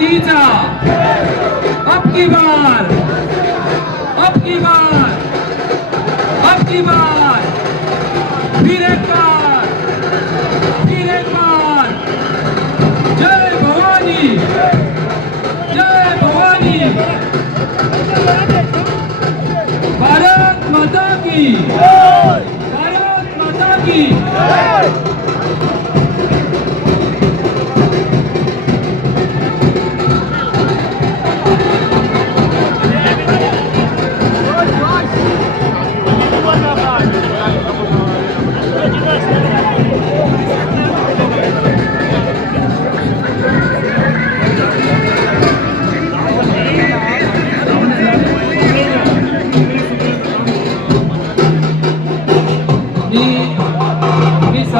की बार। अब की बार। अब की बार। फिर एक बार। फिर एक बार। जय भवानी। जय भवानी। भारत माता की। भारत माता की।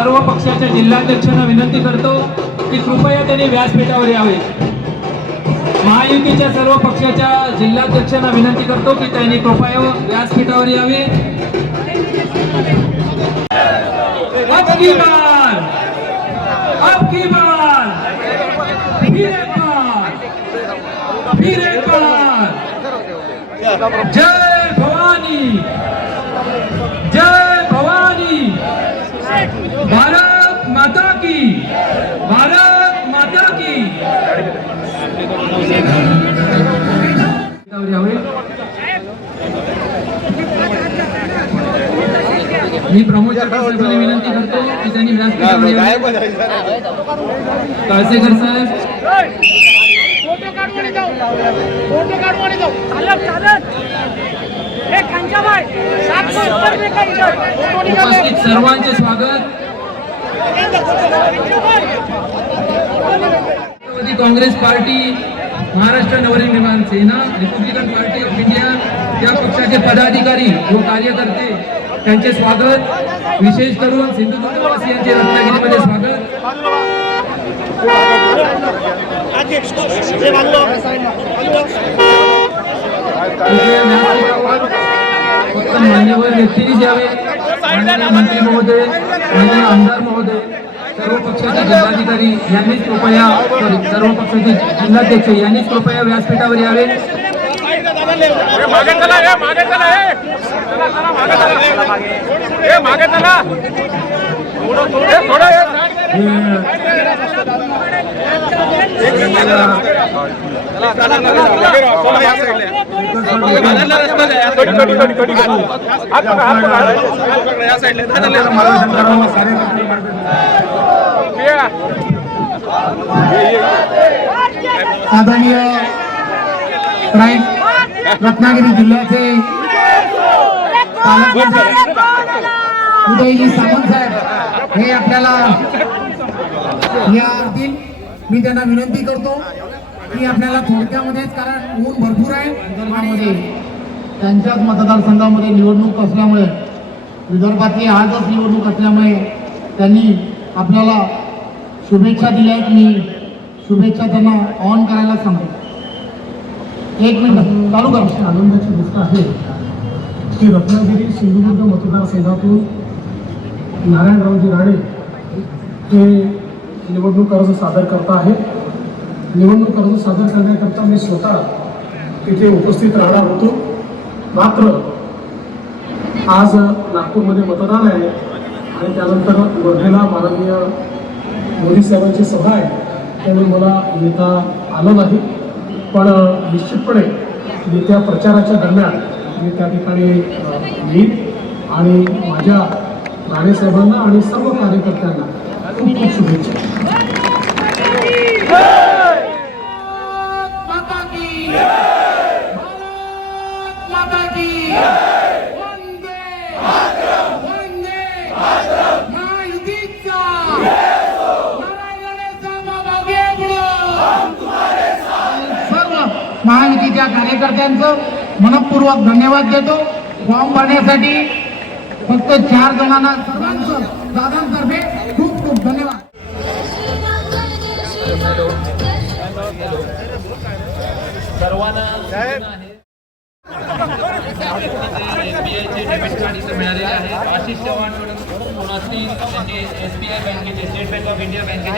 सर्व पक्षाच्या जिल्हाध्यक्षांना विनंती करतो की कृपया त्यांनी व्यासपीठावर यावे. महायुतीच्या सर्व पक्षाच्या जिल्हाध्यक्षांना विनंती करतो की त्यांनी कृपया व्यासपीठावर यावे. जय भवानी जय भवानी भारत माता की भारत माता की यावे. मी प्रमोद साहेबांना विनंती करतो की त्यांनी व्यासपीठावर यावे. कळसेकर साहेब. हे उपस्थित सर्वांचे स्वागत. Rashtrawadi Congress Party Maharashtra Navnirman Sena Republican Party of India या पक्षाचे पदाधिकारी व कार्यकर्ते त्यांचे स्वागत. विशेष करून सिंधुदुर्गवासियांचे रत्नागिरीमध्ये स्वागत. मान्यवर व्यक्तीने यावे माननीय मंत्री महोदय आमदार महोदय सर्व पक्षाचे जिल्हाधिकारी यांनीच कृपया सॉरी सर्व पक्षाचे जिल्हाध्यक्ष यांनीच कृपया व्यासपीठावर यावे. मागे चला हे मागे चला हे चला चला मागे चला. हे मागे चला. हे थोडं हे side चला या side आदरणीय रत्नागिरी जिल्ह्याचे उदयजी सावंत साहेब हे आपल्याला या असतील मी त्यांना विनंती करतो की आपल्याला थोडक्यामध्येच कारण ऊन भरपूर आहे. विदर्भामध्ये त्यांच्याच मतदारसंघामध्ये निवडणूक असल्यामुळे विदर्भातली आजच निवडणूक असल्यामुळे त्यांनी आपल्याला शुभेच्छा दिल्या आहेत मी. शुभेच्छा त्यांना ऑन करायला सांगतो. एक मिनिट. चालू करा. आनंदाची गोष्ट आहे. की रत्नागिरी सिंधुदुर्ग मतदारसंघातून नारायणरावजी राणे हे निवडणूक अर्ज सादर करत आहे निवडणूक अर्ज सादर करण्याकरता मी स्वतः तिथे उपस्थित राहणार होतो. मात्र आज नागपूरमध्ये मतदान आहे आणि त्यानंतर वर्धेला माननीय मोदी साहेबांची सभा आहे. त्यामुळे मला येता आलं नाही. पण निश्चितपणे येत्या प्रचाराच्या दरम्यान मी त्या ठिकाणी येईन. आणि माझ्या राणेसाहेबांना आणि सर्व कार्यकर्त्यांना खूप खूप शुभेच्छा. महायुतीच्या कार्यकर्त्यांचं मनपूर्वक धन्यवाद देतो फॉर्म भरण्यासाठी फक्त चार जणांना सर्वांचं खूप खूप धन्यवाद सर्वांना. Debit S B State Bank of India आहे